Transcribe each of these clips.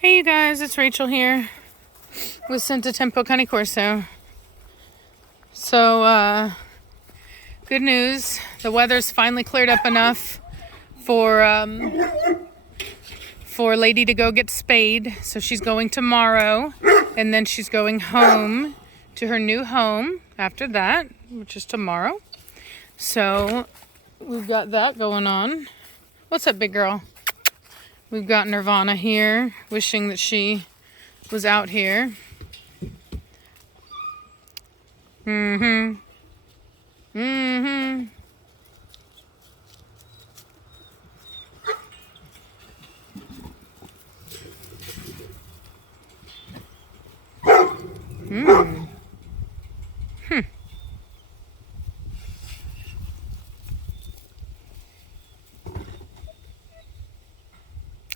Hey you guys, it's Rachel here with Senta Tempo Cane Corso. So, good news. The weather's finally cleared up enough for Lady to go get spayed. So she's going tomorrow, and then she's going home to her new home after that, which is tomorrow. So we've got that going on. What's up, big girl? We've got Nirvana here, wishing that she was out here.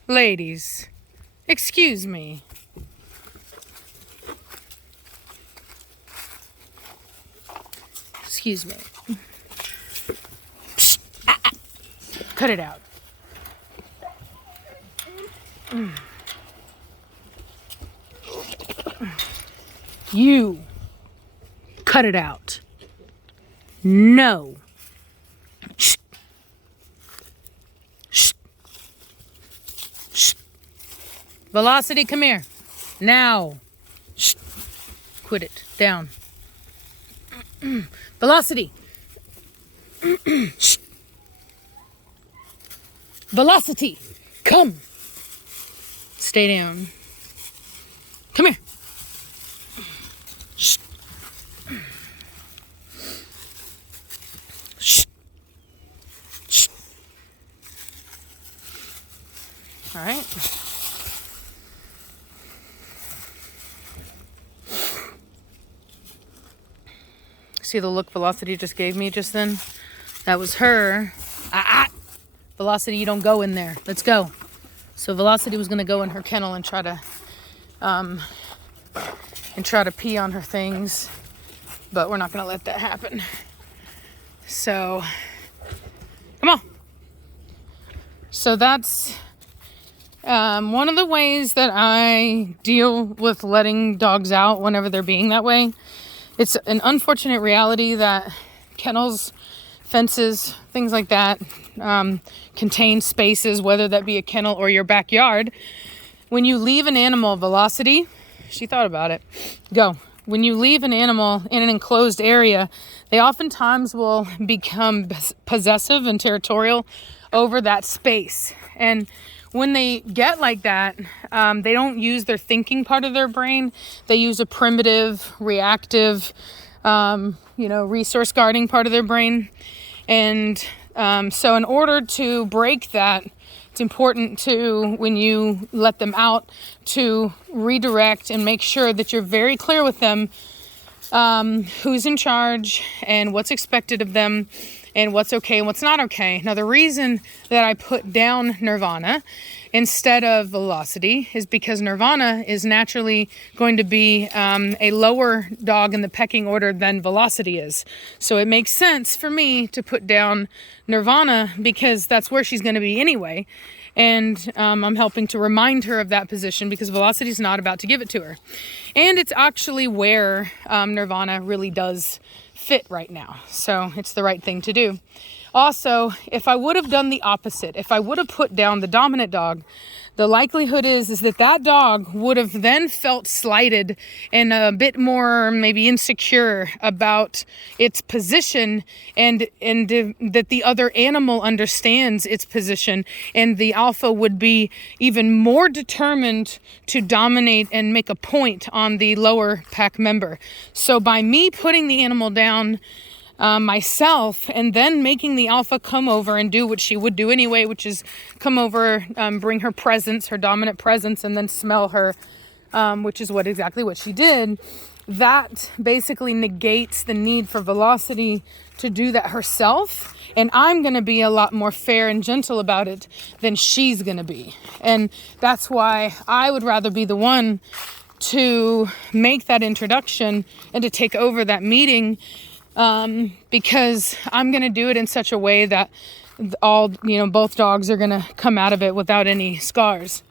Ladies, excuse me. Excuse me. Psst. Cut it out. You. Cut it out. No. Shh. Shh. Shh. Velocity, come here. Now. Shh. Quit it. Down. Velocity. Shh. Velocity. Come. Stay down. Come here. Shh. Shh. Shh. All right. See the look Velocity just gave me just then? That was her. Velocity, you don't go in there. Let's go. So Velocity was gonna go in her kennel and try to pee on her things, but we're not gonna let that happen. So, come on. So that's one of the ways that I deal with letting dogs out whenever they're being that way. It's an unfortunate reality that kennels, fences, things like that, contain spaces, whether that be a kennel or your backyard. When you leave an animal, Velocity, she thought about it. Go. When you leave an animal in an enclosed area, they oftentimes will become possessive and territorial over that space. And when they get like that, they don't use their thinking part of their brain. They use a primitive, reactive, resource guarding part of their brain. And so in order to break that, it's important to, when you let them out, to redirect and make sure that you're very clear with them who's in charge and what's expected of them and what's okay and what's not okay. Now, the reason that I put down Nirvana instead of Velocity is because Nirvana is naturally going to be a lower dog in the pecking order than Velocity is. So it makes sense for me to put down Nirvana because that's where she's going to be anyway. And I'm helping to remind her of that position because Velocity is not about to give it to her. And it's actually where Nirvana really does fit right now. So it's the right thing to do. Also, if I would have done the opposite, if I would have put down the dominant dog, the likelihood is that dog would have then felt slighted and a bit more maybe insecure about its position and that the other animal understands its position, and the alpha would be even more determined to dominate and make a point on the lower pack member. So by me putting the animal down myself and then making the alpha come over and do what she would do anyway, which is come over, bring her presence, her dominant presence, and then smell her, which is exactly what she did. That basically negates the need for Velocity to do that herself. And I'm going to be a lot more fair and gentle about it than she's going to be. And that's why I would rather be the one to make that introduction and to take over that meeting, because I'm going to do it in such a way that both dogs are going to come out of it without any scars.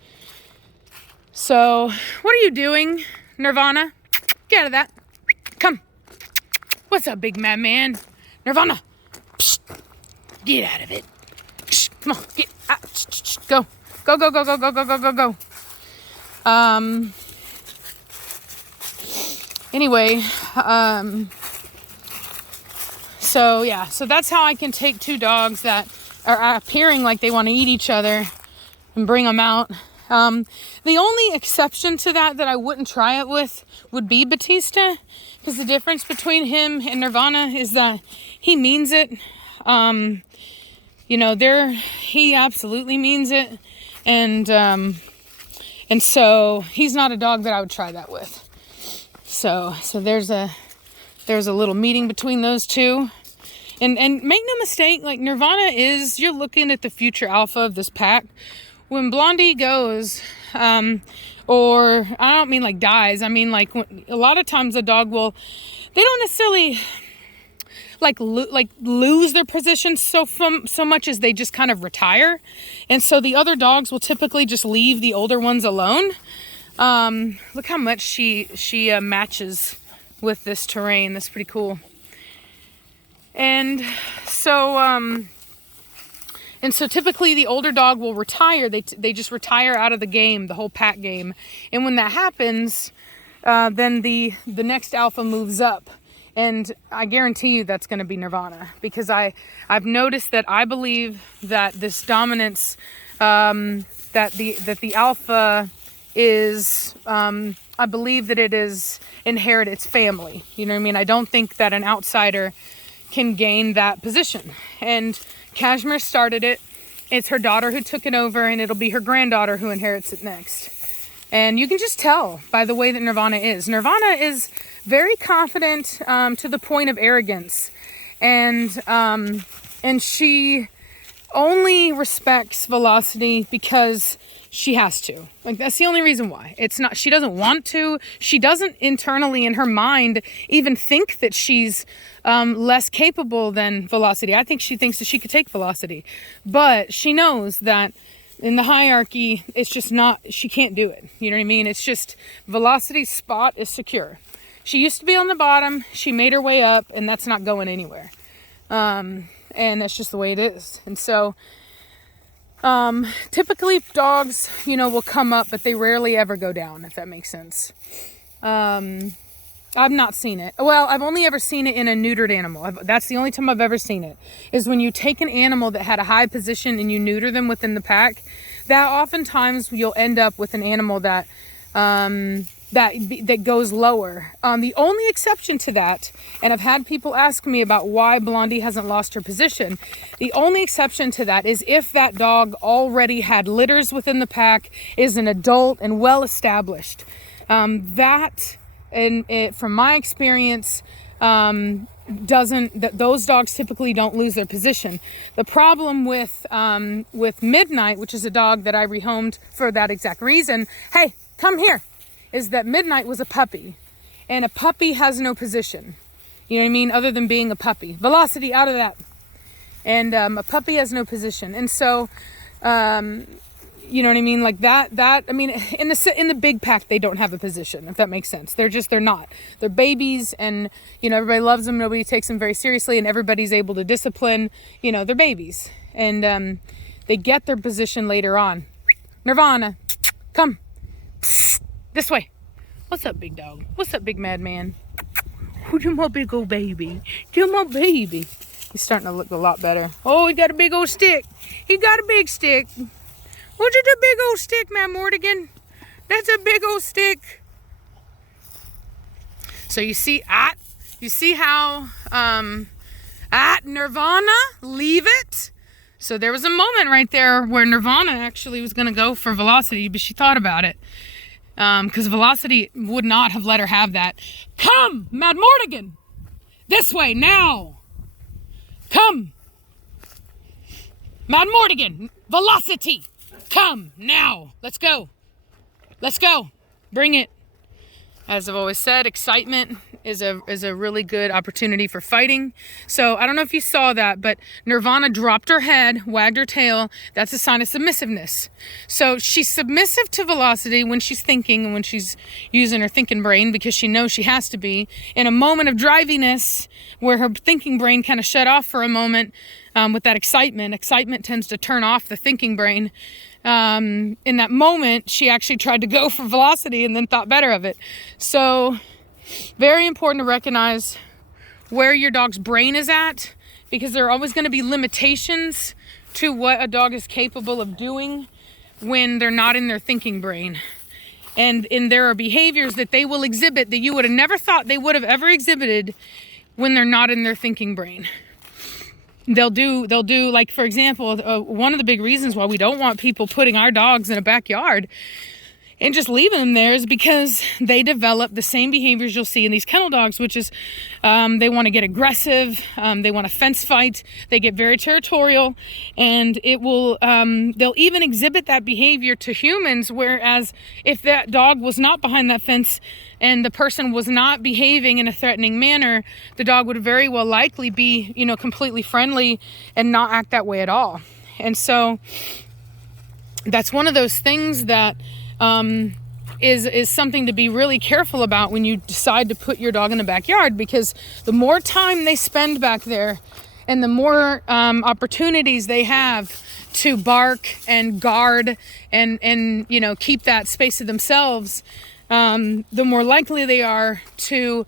So, what are you doing, Nirvana? Get out of that. Come. What's up, big mad man? Nirvana. Psst. Get out of it. Psst. Come on. Get out. Go. Go, go, go, go, go, go, go, go, go. Anyway, so yeah, so that's how I can take two dogs that are appearing like they want to eat each other and bring them out. The only exception to that I wouldn't try it with would be Batista, because the difference between him and Nirvana is that he means it. He absolutely means it, and so he's not a dog that I would try that with. So there's a little meeting between those two. And make no mistake, like Nirvana you're looking at the future alpha of this pack. When Blondie goes, or I don't mean like dies, I mean like a lot of times a dog they don't necessarily lose their position so much as they just kind of retire. And so the other dogs will typically just leave the older ones alone. Look how much she matches with this terrain. That's pretty cool. And so typically the older dog will retire. They just retire out of the game, the whole pack game. And when that happens, then the next alpha moves up. And I guarantee you that's going to be Nirvana, because I've noticed that I believe that this dominance, that the alpha is, I believe that it is inherit its family. You know what I mean? I don't think that an outsider can gain that position. And Cashmere started it. It's her daughter who took it over, and it'll be her granddaughter who inherits it next. And you can just tell by the way that Nirvana is. Nirvana is very confident, to the point of arrogance. And she only respects Velocity because she has to. Like, that's the only reason why. It's not, she doesn't want to. She doesn't internally in her mind even think that she's less capable than Velocity. I think she thinks that she could take Velocity. But she knows that in the hierarchy, it's just not, she can't do it. You know what I mean? It's just Velocity's spot is secure. She used to be on the bottom. She made her way up, and that's not going anywhere. And that's just the way it is. And so typically dogs, will come up, but they rarely ever go down, if that makes sense. I've not seen it. Well, I've only ever seen it in a neutered animal. That's the only time I've ever seen it, is when you take an animal that had a high position and you neuter them within the pack. That oftentimes you'll end up with an animal that goes lower. The only exception to that, and I've had people ask me about why Blondie hasn't lost her position. The only exception to that is if that dog already had litters within the pack, is an adult and well established. From my experience, those dogs typically don't lose their position. The problem with Midnight, which is a dog that I rehomed for that exact reason, hey, come here, is that Midnight was a puppy, and a puppy has no position. You know what I mean? Other than being a puppy. Velocity, out of that. And a puppy has no position. And so, you know what I mean? Like that, I mean, in the big pack, they don't have a position, if that makes sense. They're not. They're babies, and, everybody loves them. Nobody takes them very seriously, and everybody's able to discipline, they're babies. And they get their position later on. Nirvana, come. This way. What's up, big dog? What's up, big mad man? Who's my big old baby? You're my baby. He's starting to look a lot better. Oh, he got a big old stick. He got a big stick. What's it, a big old stick, man, Mortigan? That's a big old stick. So you see how Nirvana, leave it. So there was a moment right there where Nirvana actually was going to go for Velocity, but she thought about it. Because Velocity would not have let her have that. Come, Mad Mortigan! This way, now! Come! Mad Mortigan! Velocity! Come, now! Let's go! Let's go! Bring it! As I've always said, excitement is a really good opportunity for fighting. So I don't know if you saw that, but Nirvana dropped her head, wagged her tail. That's a sign of submissiveness. So she's submissive to Velocity when she's thinking and when she's using her thinking brain, because she knows she has to be. In a moment of driviness where her thinking brain kind of shut off for a moment, with that excitement tends to turn off the thinking brain. In that moment, she actually tried to go for Velocity and then thought better of it. So very important to recognize where your dog's brain is at, because there are always going to be limitations to what a dog is capable of doing when they're not in their thinking brain. And there are behaviors that they will exhibit that you would have never thought they would have ever exhibited when they're not in their thinking brain. They'll do like, for example, one of the big reasons why we don't want people putting our dogs in a backyard and just leaving them there is because they develop the same behaviors you'll see in these kennel dogs, which is they want to get aggressive, they want to fence fight, they get very territorial, and it will they'll even exhibit that behavior to humans, whereas if that dog was not behind that fence and the person was not behaving in a threatening manner, the dog would very well likely be, completely friendly and not act that way at all. And so that's one of those things that is something to be really careful about when you decide to put your dog in the backyard, because the more time they spend back there and the more opportunities they have to bark and guard and keep that space to themselves, the more likely they are to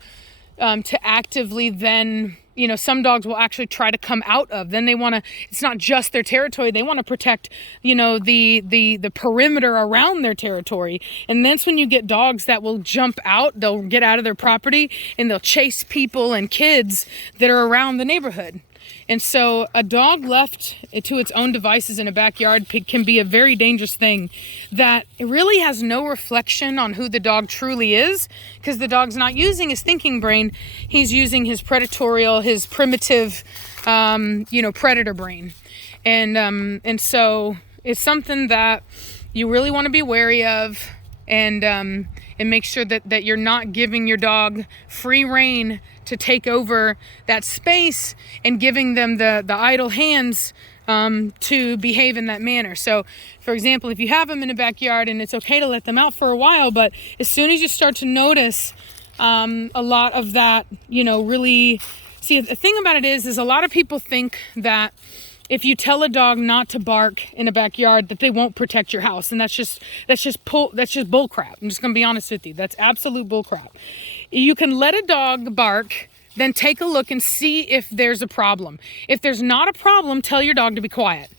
actively then, some dogs will actually try to come out of. Then they want to, it's not just their territory. They want to protect, the perimeter around their territory. And that's when you get dogs that will jump out. They'll get out of their property and they'll chase people and kids that are around the neighborhood. And so a dog left to its own devices in a backyard can be a very dangerous thing that really has no reflection on who the dog truly is, because the dog's not using his thinking brain. He's using his predatorial, his primitive, predator brain. And so it's something that you really want to be wary of, and make sure that you're not giving your dog free rein to take over that space and giving them the idle hands to behave in that manner. So, for example, if you have them in the backyard, and it's okay to let them out for a while, but as soon as you start to notice a lot of that, really... See, the thing about it is a lot of people think that if you tell a dog not to bark in a backyard, that they won't protect your house. And that's just bull crap. I'm just going to be honest with you. That's absolute bull crap. You can let a dog bark, then take a look and see if there's a problem. If there's not a problem, tell your dog to be quiet.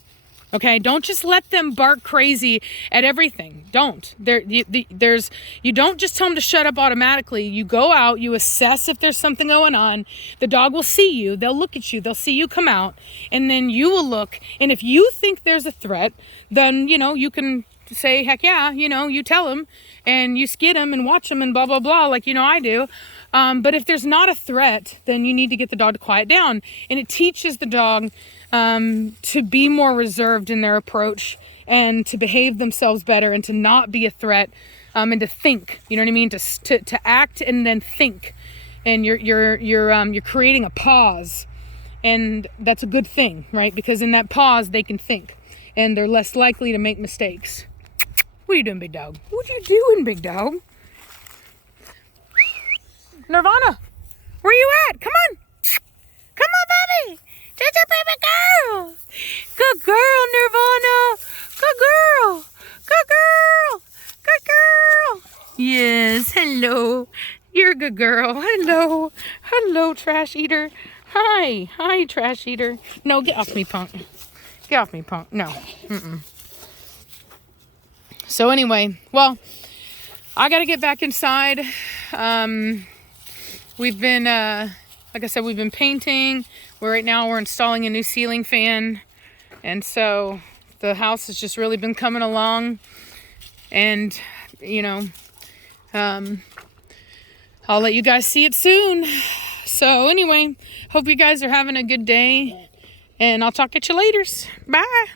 Okay? Don't just let them bark crazy at everything. Don't. You don't just tell them to shut up automatically. You go out, you assess if there's something going on. The dog will see you. They'll look at you. They'll see you come out. And then you will look. And if you think there's a threat, then, you can say, heck yeah, you tell them. And you skid them and watch them and blah, blah, blah, like, I do. But if there's not a threat, then you need to get the dog to quiet down. And it teaches the dog to be more reserved in their approach and to behave themselves better and to not be a threat, and to think, you know what I mean? To act and then think. And you're creating a pause, and that's a good thing, right? Because in that pause, they can think and they're less likely to make mistakes. What are you doing, big dog? What are you doing, big dog? Nirvana, where you at? Come on. Come on, baby. Just a baby girl. Good girl, Nirvana. Good girl. Good girl. Good girl. Yes, hello. You're a good girl. Hello. Hello, trash eater. Hi. Hi, trash eater. No, get off me, punk. Get off me, punk. No. So anyway, well, I got to get back inside. We've been, like I said, we've been painting. Right now we're installing a new ceiling fan. And so the house has just really been coming along. And, I'll let you guys see it soon. So anyway, hope you guys are having a good day. And I'll talk at you later. Bye.